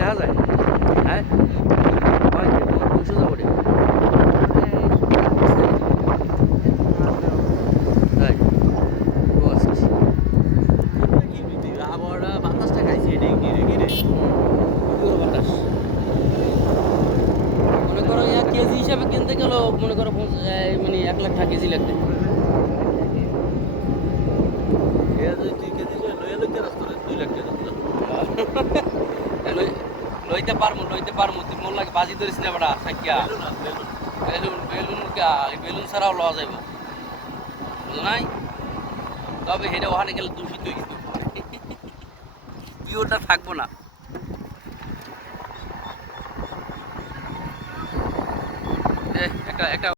দেখা যায় হ্যাঁ সোজা করে তাই আবহাওয়াটা বাতাসটা খাইছে এটা গিরে গিরে বাতাস মনে করো এক কেজি হিসাবে কিনতে গেলেও মনে করো মানে 1 লাখ টাকা কেজি লাগবে তুই কেজি লইয়া লইতে রাস্তা 2 লাখ টাকা লইতে পারমু তুই মোর লাগে বাজি ধরিস না বেটা সাকিয়া বেলুন ছাড়াও লওয়া যাইব বুঝো নাই তবে হেটা ওখানে গেলে দূষিত কিন্তু পিওরটা থাকবো না একটা